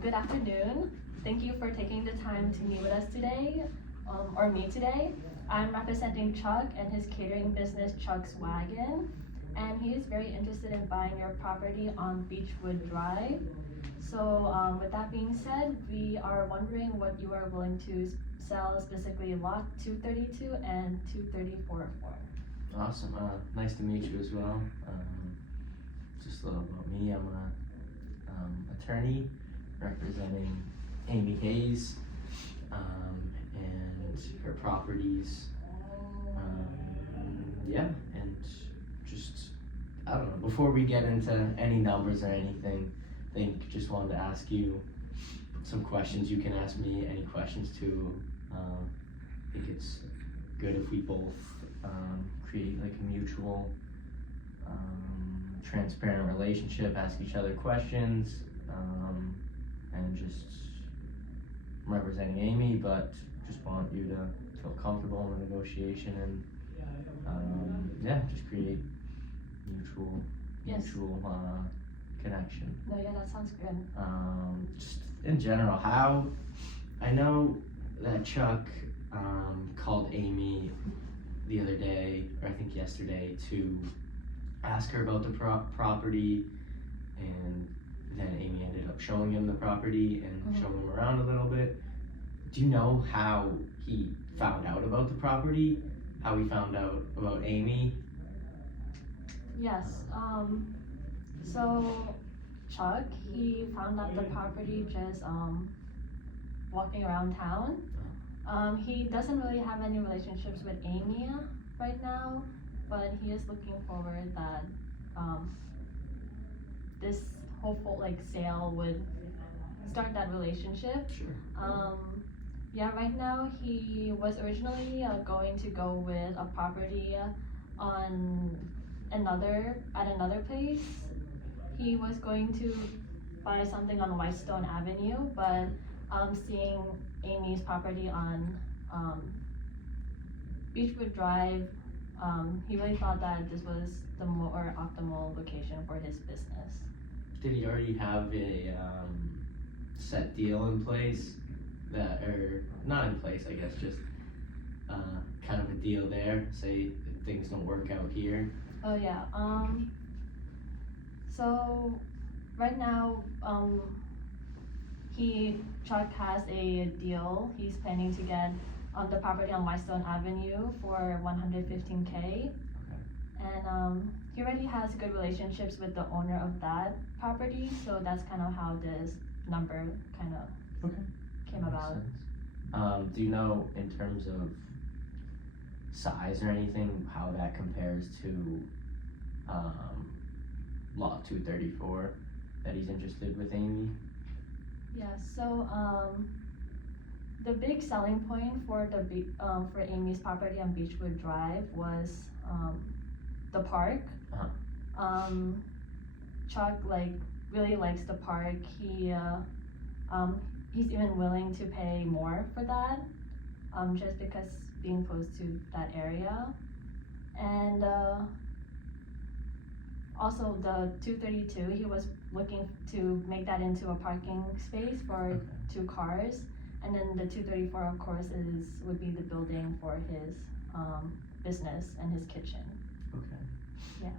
Good afternoon. Thank you for taking the time to meet with us today, or me today. I'm representing Chuck and his catering business, Chuck's Wagon, and he is very interested in buying your property on Beechwood Drive. So with that being said, we are wondering what you are willing to sell, specifically lot 232 and 234 for. Awesome. Nice to meet you as well. Just a little about me. I'm a attorney representing Amy Hayes and her properties. And just, I don't know, before we get into any numbers or anything, I think just wanted to ask you some questions. You can ask me any questions too. I think it's good if we both create like a mutual transparent relationship, ask each other questions, and just representing Amy, but just want you to feel comfortable in the negotiation and just create mutual connection. No, yeah, that sounds good. Just in general, how I know that Chuck called Amy the other day, or I think yesterday, to ask her about the property, and then Amy ended up showing him the property and showing him around a little bit. Do you know how he found out about the property? How he found out about Amy? Yes. So Chuck, he found out the property just walking around town. He doesn't really have any relationships with Amy right now, but he is looking forward that this hopeful sale would start that relationship. Sure. Right now he was originally going to go with a property on another place. He was going to buy something on Whitestone Avenue, but seeing Amy's property on Beechwood Drive, he really thought that this was the more optimal location for his business. Did he already have a set deal in place or not in place, I guess, just kind of a deal there, say if things don't work out here? Oh yeah, so right now, Chuck has a deal. He's planning to get the property on Whitestone Avenue for $115K. Okay. And he already has good relationships with the owner of that property, so that's kind of how this number kind of came Makes about. sense. Do you know, in terms of size or anything, how that compares to lot 234 that he's interested with Amy? Yeah, so the big selling point for for Amy's property on Beechwood Drive was the park. Chuck really likes the park. He's even willing to pay more for that, just because being close to that area. And also the 232, he was looking to make that into a parking space for 2 cars, and then the 234, of course, would be the building for his business and his kitchen. Okay. Yeah.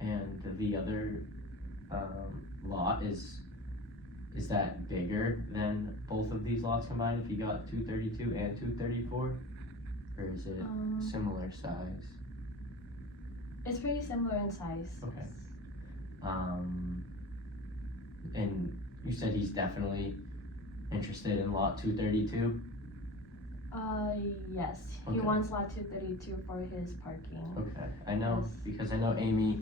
And the other lot is that bigger than both of these lots combined, if you got 232 and 234, or is it similar size? It's pretty similar in size. Okay. And you said he's definitely interested in lot 232? Yes. Okay. He wants lot 232 for his parking. Okay. I know, Yes. because I know Amy,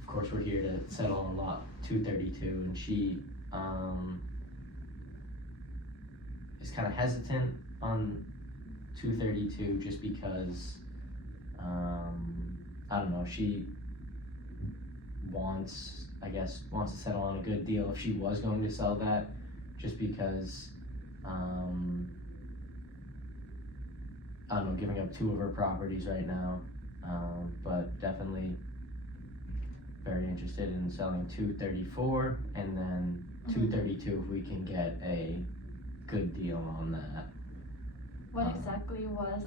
of course we're here to settle on lot 232, and she is kind of hesitant on 232 just because, I don't know, she wants to settle on a good deal if she was going to sell that, just because I don't know, giving up 2 of her properties right now, but definitely very interested in selling 234 and then 232 if we can get a good deal on that. What exactly was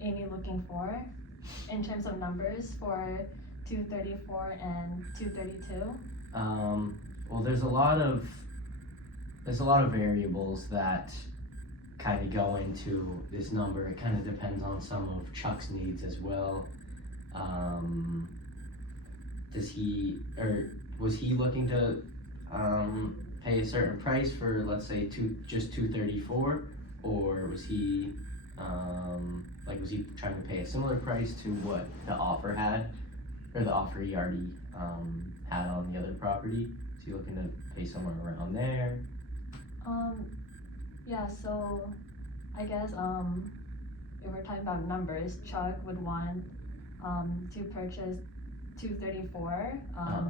Amy looking for in terms of numbers for 234 and 232? Well, there's a lot of variables that kind of go into this number. It kind of depends on some of Chuck's needs as well. Was he looking to pay a certain price for, let's say, just 234, or was he was he trying to pay a similar price to what the offer had, or the offer he already had on the other property? Is he looking to pay somewhere around there? Yeah, so I guess if we're talking about numbers, Chuck would want to purchase 234,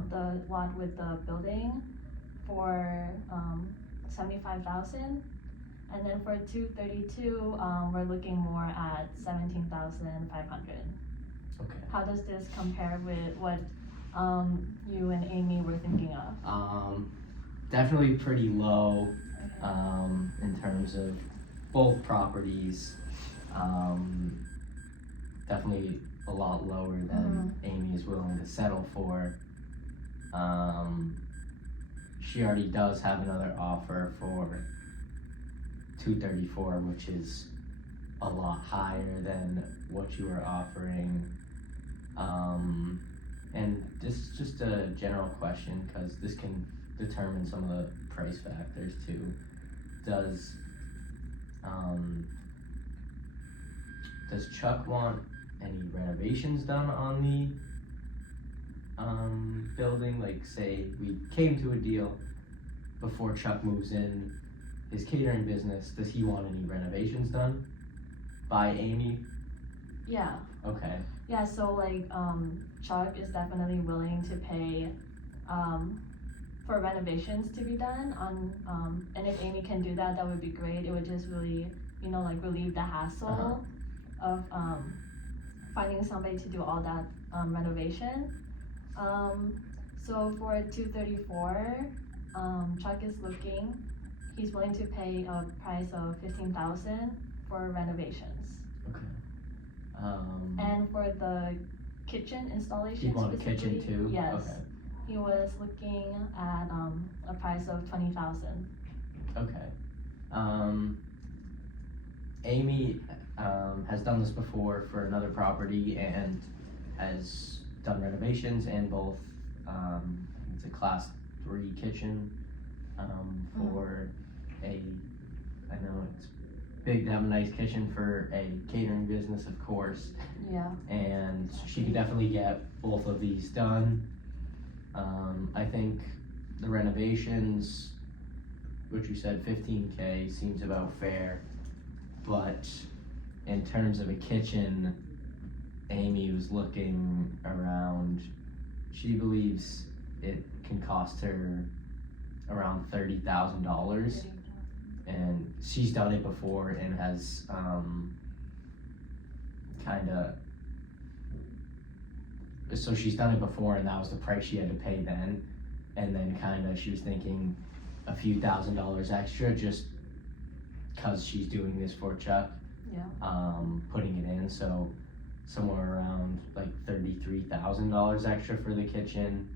the lot with the building, for 75,000, and then for 232, we're looking more at 17,500. Okay. How does this compare with what you and Amy were thinking of? Definitely pretty low in terms of both properties. Definitely a lot lower than Amy is willing to settle for. She already does have another offer for 234, which is a lot higher than what you are offering. And this is just a general question because this can determine some of the price factors too. Does Chuck want any renovations done on the building? Like, say we came to a deal before Chuck moves in his catering business, does he want any renovations done by Amy? Yeah. Okay. Yeah, so like Chuck is definitely willing to pay for renovations to be done on and if Amy can do that, that would be great. It would just really, relieve the hassle of finding somebody to do all that renovation. So for 234, Chuck is he's willing to pay a price of 15,000 for renovations. Okay. And for the kitchen installation, he want a kitchen too? Yes. Okay. He was looking at a price of 20,000. Okay. Amy has done this before for another property and has done renovations in both. It's a class 3 kitchen for I know it's big to have a nice kitchen for a catering business, of course. Yeah. And she could definitely get both of these done. I think the renovations, which you said 15K, seems about fair, but in terms of a kitchen, Amy was looking around, she believes it can cost her around $30,000, and she's done it before and has so she's done it before and that was the price she had to pay then, and then she was thinking a few $1,000s extra just because she's doing this for Chuck. Yeah. Putting it in, so somewhere around like $33,000 extra for the kitchen.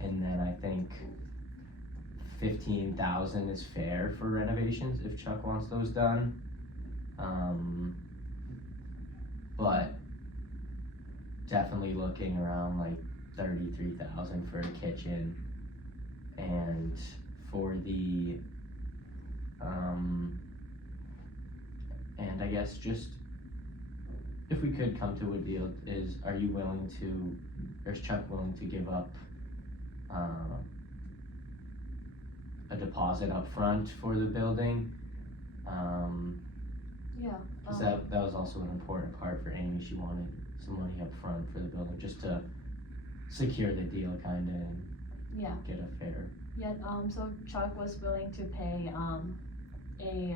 And then I think 15,000 is fair for renovations if Chuck wants those done. But definitely looking around like 33,000 for a kitchen, and for the and I guess just if we could come to a deal, is Chuck willing to give up a deposit up front for the building? Yeah. Cause that was also an important part for Amy. She wanted some money up front for the building just to secure the deal kinda and Yeah. get a fair. Yeah, so Chuck was willing to pay a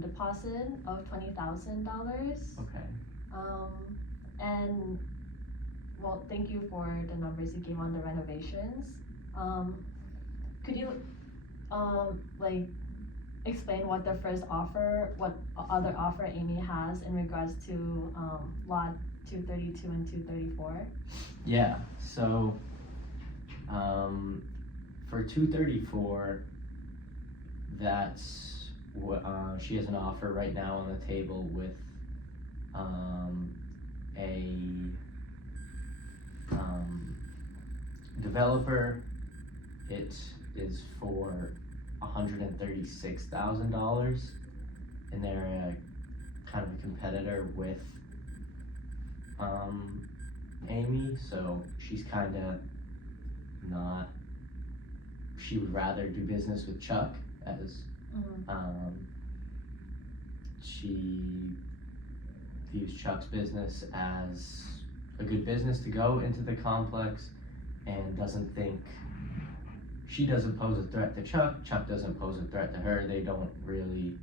deposit of $20,000. Okay. And well, thank you for the numbers you gave on the renovations. Could you like explain what the first offer, what other offer Amy has in regards to lot 232 and 234? Yeah, so for 234, that's what she has an offer right now on the table with a developer. It is for $136,000, and they're a kind of a competitor with Amy, so she's kind of not. She would rather do business with Chuck, as she views Chuck's business as a good business to go into the complex, and doesn't think she doesn't pose a threat to Chuck. Chuck doesn't pose a threat to her. They don't really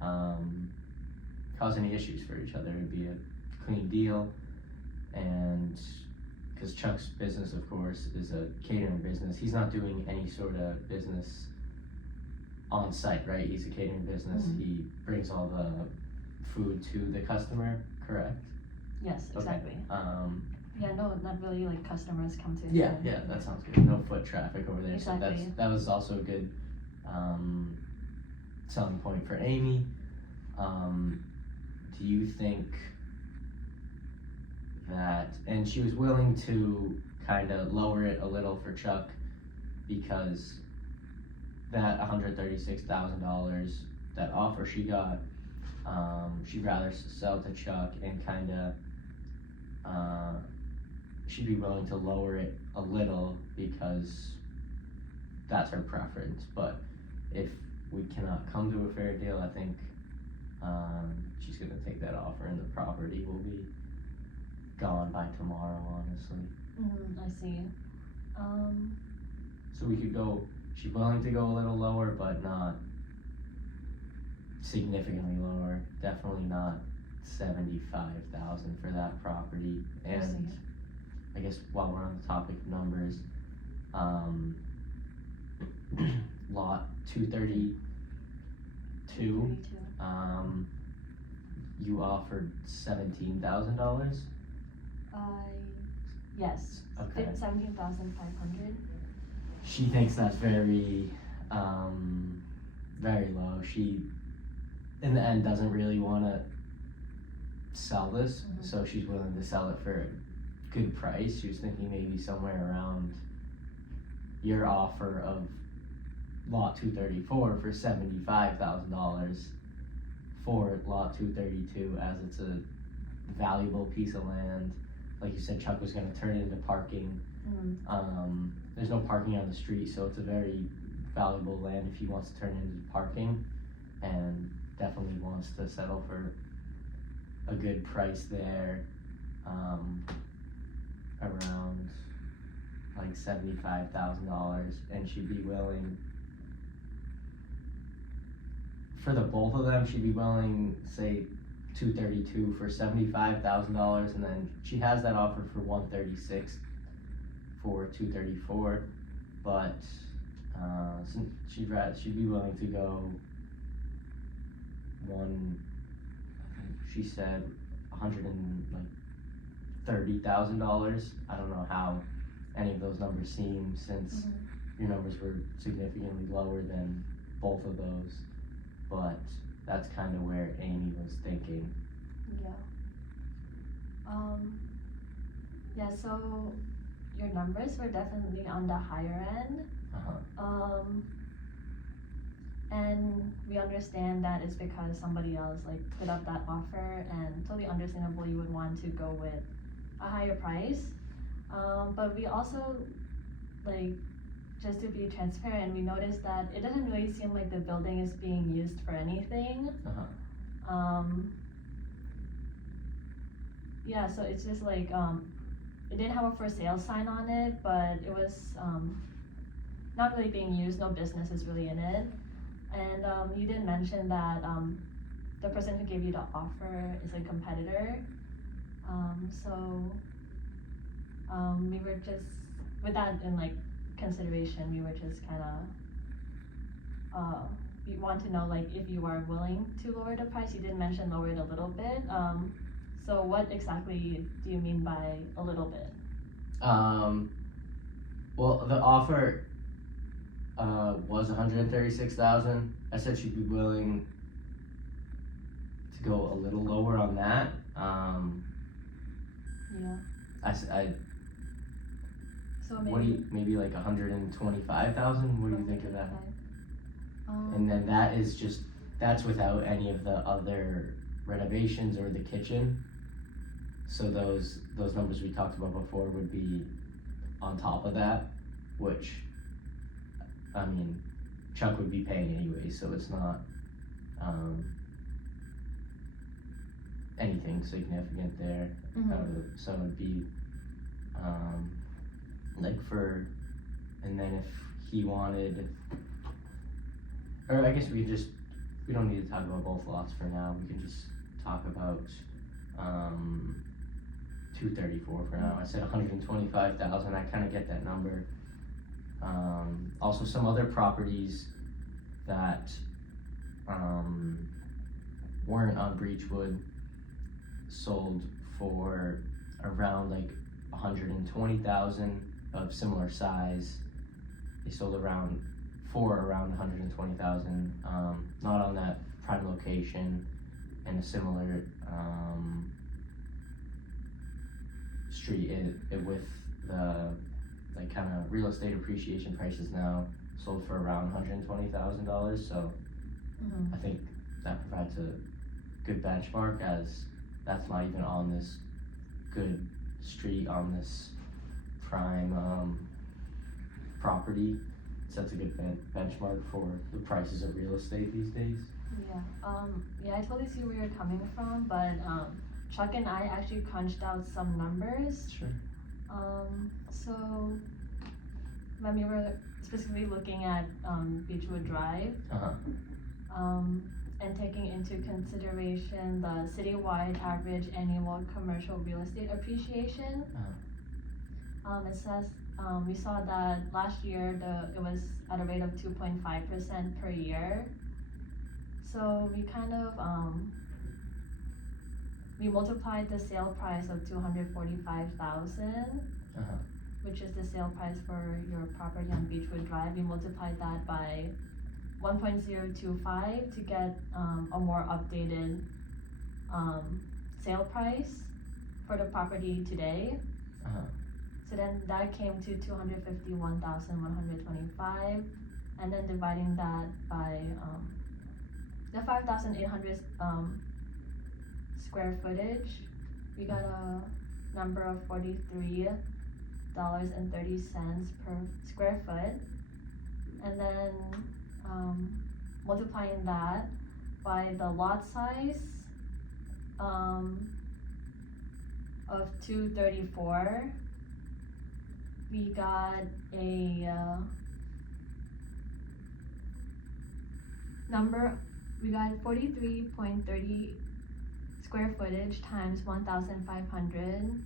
cause any issues for each other. It'd be a clean deal, and because Chuck's business, of course, is a catering business. He's not doing any sort of business on site, right? He's a catering business. He brings all the food to the customer, correct? Yes, exactly. Okay. Yeah, no, not really like customers come to him. Yeah, that sounds good. No foot traffic over there. Exactly. So that was also a good selling point for Amy. Do you think that, and she was willing to kind of lower it a little for Chuck, because that $136,000, that offer she got, she'd rather sell to Chuck, and kind of she'd be willing to lower it a little because that's her preference. But if we cannot come to a fair deal, I think she's gonna take that offer, and the property will be gone by tomorrow, honestly. I see. So we could go, she's willing to go a little lower, but not significantly lower. Definitely not 75,000 for that property. And I guess while we're on the topic of numbers, lot 232, you offered $17,000. Yes. Okay. 17,500. She thinks that's very, very low. She, in the end, doesn't really want to sell this, so she's willing to sell it for a good price. She was thinking maybe somewhere around your offer of lot 234 for $75,000 for lot 232, as it's a valuable piece of land. Like you said, Chuck was going to turn it into parking. There's no parking on the street, so it's a very valuable land if he wants to turn it into parking, and definitely wants to settle for a good price there, around like $75,000, and she'd be willing, for the both of them, she'd be willing, say, 232 for $75,000, and then she has that offer for 136 for 234, but she'd be willing to go she said $130,000. I don't know how any of those numbers seem, since your numbers were significantly lower than both of those, but that's kind of where Amy was thinking. Yeah, so your numbers were definitely on the higher end. And we understand that it's because somebody else like put up that offer, and totally understandable you would want to go with a higher price. But we also, like, just to be transparent, we noticed that it doesn't really seem like the building is being used for anything. Yeah, so it's just like, it didn't have a for sale sign on it, but it was not really being used. No business is really in it. And you did mention that the person who gave you the offer is a competitor. So we were just, with that in like consideration, we were just kinda, we want to know like if you are willing to lower the price. You did mention lower it a little bit, so what exactly do you mean by a little bit? Well, the offer was 136,000. I said she'd be willing to go a little lower on that. Yeah, so what do you, maybe like 125,000? What do you think of that? And then that is just, that's without any of the other renovations or the kitchen. So those numbers we talked about before would be on top of that, which, I mean, Chuck would be paying anyway, so it's not anything significant there. So it'd be like for, and then if he wanted, or I guess we don't need to talk about both lots for now. We can just talk about 234 for now. I said 125,000. I kind of get that number. Also, some other properties that weren't on Breachwood sold for around like 120,000 of similar size. They sold around 120,000. Not on that prime location, and a similar street with the like kind of real estate appreciation prices now sold for around $120,000. So I think that provides a good benchmark, as that's not even on this good street on this prime property. Sets a good benchmark for the prices of real estate these days. Yeah, I totally see where you're coming from, but Chuck and I actually crunched out some numbers. Sure. So when we were specifically looking at Beechwood Drive, and taking into consideration the citywide average annual commercial real estate appreciation, it says we saw that last year it was at a rate of 2.5% per year. So we kind of we multiplied the sale price of 245,000, which is the sale price for your property on Beechwood Drive. We multiplied that by 1.025 to get a more updated sale price for the property today. So then that came to 251,125, and then dividing that by the 5,800 square footage, we got a number of $43.30 per square foot, and then multiplying that by the lot size of 234, we got a number, we got 43.30 square footage times 1,500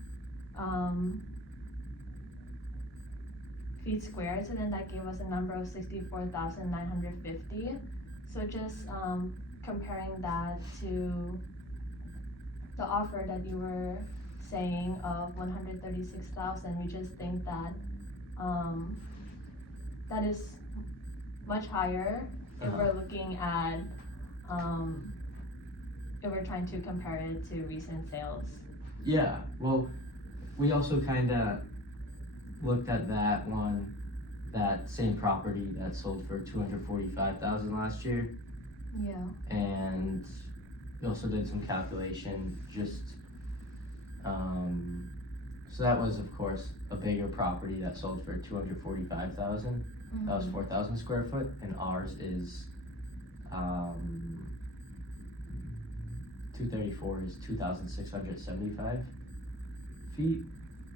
feet squared, so then that gave us a number of 64,950. So just comparing that to the offer that you were saying of 136,000, we just think that that is much higher if we're looking at if we're trying to compare it to recent sales. Yeah, well, we also kind of looked at that same property that sold for 245,000 last year. Yeah. And we also did some calculation, just so that was of course a bigger property that sold for 245,000. That was 4,000 square foot, and ours is 234 is 2,675 feet,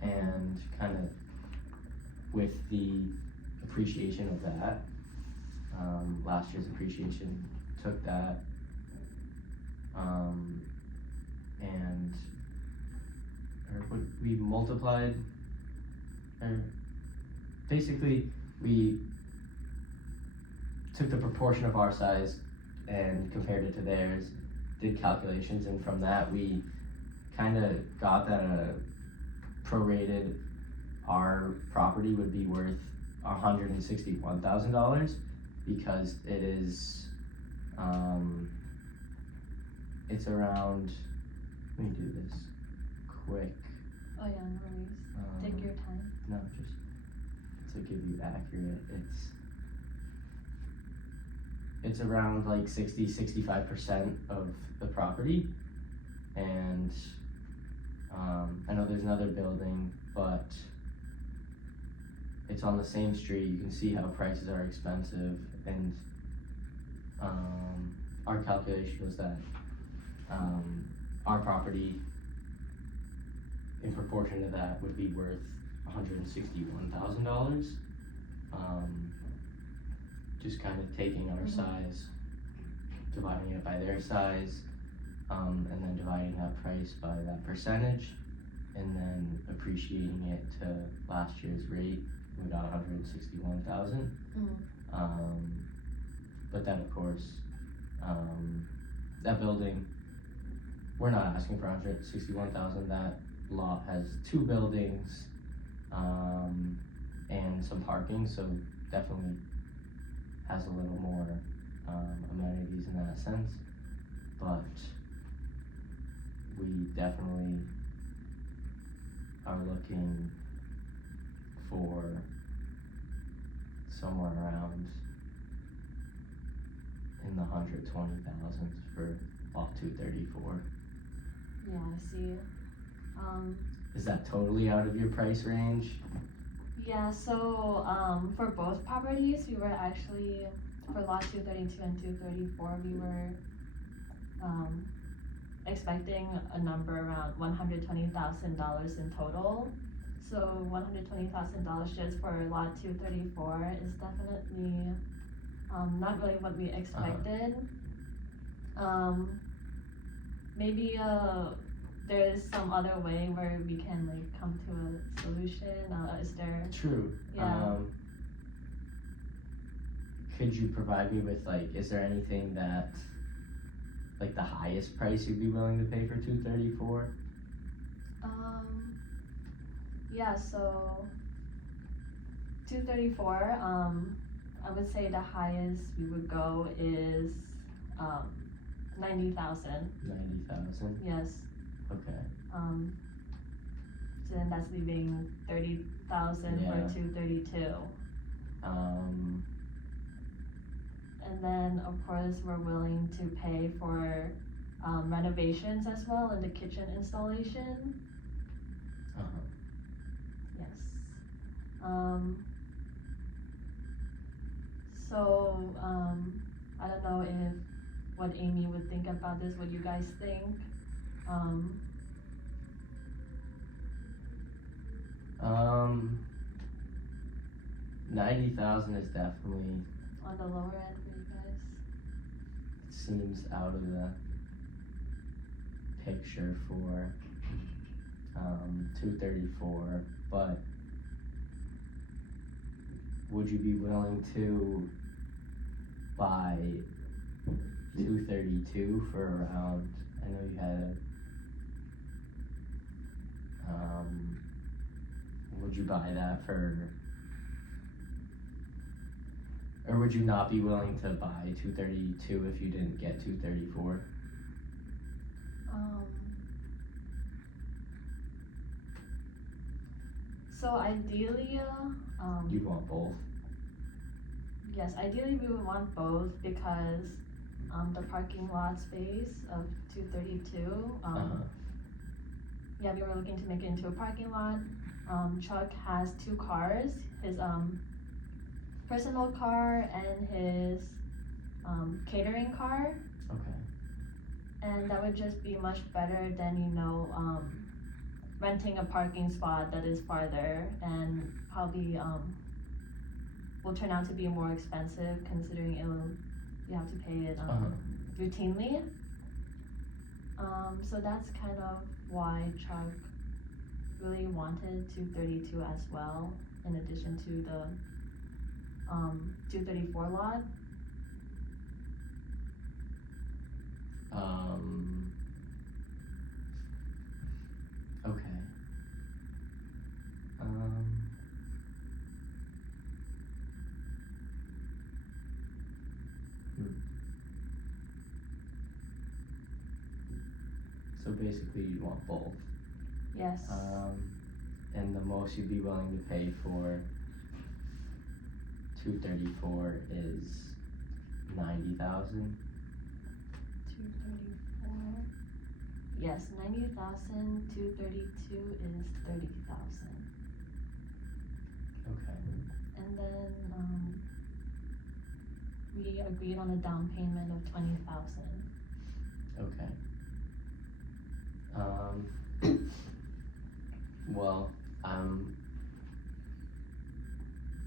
and kind of with the appreciation of that, last year's appreciation took that, and we multiplied basically we took the proportion of our size and compared it to theirs, did calculations, and from that we kind of got that prorated our property would be worth $161,000 because it is it's around, let me do this quick. Oh yeah, no worries. Take your time. No, just to give you accurate, it's around like 65% of the property, and I know there's another building, but it's on the same street. You can see how prices are expensive, and our calculation was that our property in proportion to that would be worth $161,000. Just kind of taking our size, dividing it by their size, and then dividing that price by that percentage, and then appreciating it to last year's rate. We got $161,000. But then of course, that building, we're not asking for $161,000. That lot has 2 buildings, and some parking, so definitely has a little more amenities in that sense. But we definitely are looking for somewhere around in the 120,000 for lot 234. Yeah, I see. Is that totally out of your price range? Yeah, so for both properties, we were actually, for lot 232 and 234, we were expecting a number around $120,000 in total. So $120,000 just for lot 234 is definitely not really what we expected. Maybe there's some other way where we can like come to a solution. Is there? True. Yeah. Could you provide me with like, is there anything that, like the highest price you'd be willing to pay for 234? Yeah, so 234, I would say the highest we would go is 90,000. 90,000? Yes. Okay. So then that's leaving 30,000 Yeah. for 232. And then of course we're willing to pay for renovations as well and the kitchen installation. Yes. So I don't know if what Amy would think about this, what you guys think. 90,000 is definitely On the lower end for you guys. seems out of the picture for 234, but would you be willing to buy 232 for around, I know you had would you buy that for, or would you not be willing to buy 232 if you didn't get 234? So ideally, You'd want both? yes, ideally we would want both because the parking lot space of 232, yeah, we were looking to make it into a parking lot. Chuck has 2 cars, his personal car and his catering car. Okay. And that would just be much better than, renting a parking spot that is farther and probably will turn out to be more expensive considering you have to pay it routinely. So that's kind of why Chuck really wanted 232 as well, in addition to the 234 lot. Okay. So basically you want both. Yes. And the most you'd be willing to pay for 234 is 90,000. 234. Yes, 90,000. 232 is 30,000. Okay. And then we agreed on a down payment of 20,000. Okay. Well,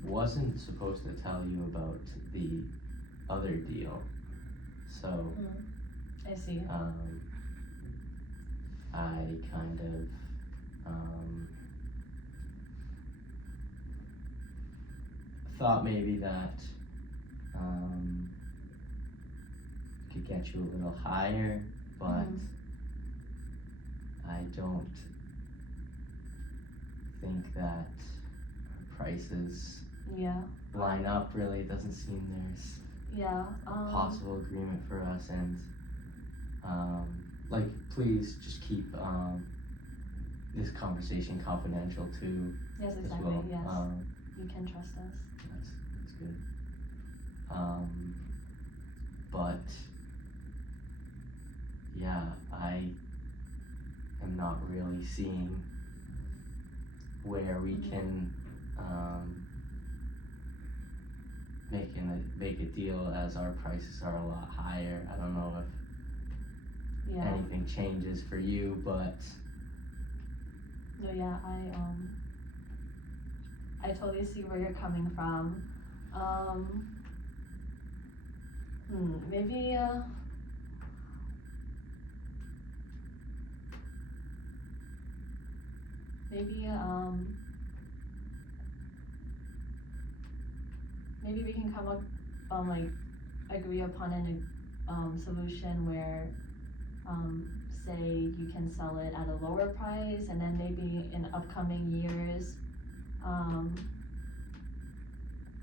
wasn't supposed to tell you about the other deal, so I see. I kind of thought maybe that could get you a little higher, but I don't think that prices line up. Really, it doesn't seem there's possible agreement for us, and like, please just keep this conversation confidential too. Yes, as exactly. well. Yes, you can trust us. That's good. But yeah, I am not really seeing where we can make a deal, as our prices are a lot higher. I don't know if anything changes for you, but no, I totally see where you're coming from. Maybe maybe we can come up agree upon a solution where say you can sell it at a lower price, and then maybe in upcoming years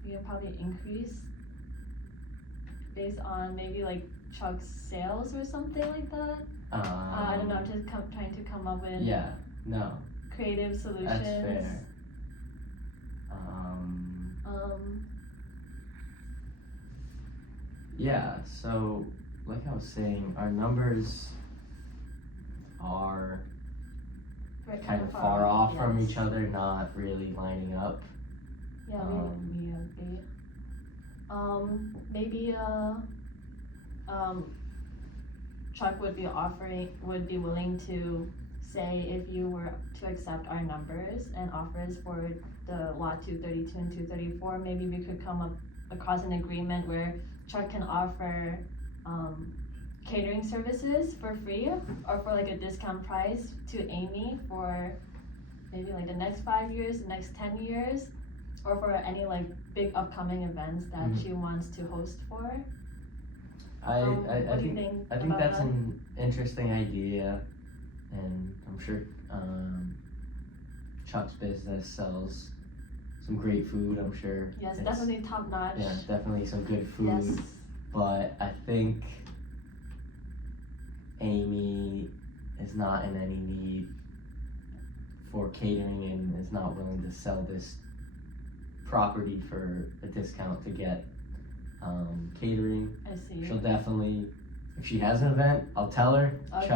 we can probably increase based on maybe like Chuck's sales or something like that. I don't know, I'm just trying to come up with creative solutions. That's fair. Yeah, so like I was saying, our numbers are kind of far off from each other, not really lining up. Yeah, we agree. Maybe Chuck would be willing to say, if you were to accept our numbers and offers for the lot 232 and 234, maybe we could come up across an agreement where Chuck can offer catering services for free or for like a discount price to Amy for maybe like the next 5 years, the next 10 years, or for any like big upcoming events that she wants to host for. I think that's an interesting idea, and I'm sure Chuck's business sells some great food. I'm sure. Yes, definitely top notch. Yeah, definitely some good food. Yes. But I think Amy is not in any need for catering and is not willing to sell this property for a discount to get catering. I see. She'll definitely, if she has an event, I'll tell her. Okay.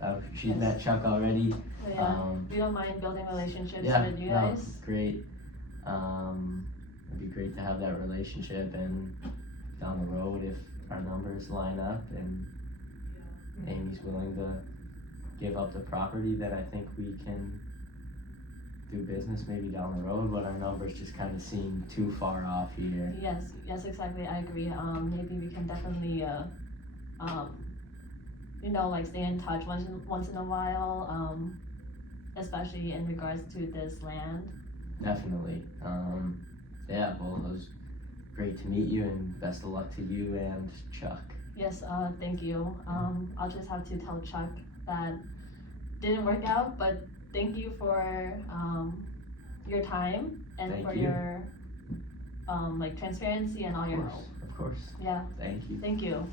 Chuck, she's met Chuck already. So yeah, we don't mind building relationships with you no, guys. Great. It'd be great to have that relationship, and down the road, if our numbers line up and Amy's willing to give up the property, then I think we can do business maybe down the road, but our numbers just kind of seem too far off here. Yes, exactly. I agree. Maybe we can definitely, like stay in touch once in a while. especially in regards to this land. Definitely. Yeah, well, it was great to meet you, and best of luck to you and Chuck. Yes, thank you. I'll just have to tell Chuck that didn't work out, but thank you for your time and Thank for you. your like transparency and all your help. Of course. Yeah, Thank you. thank you.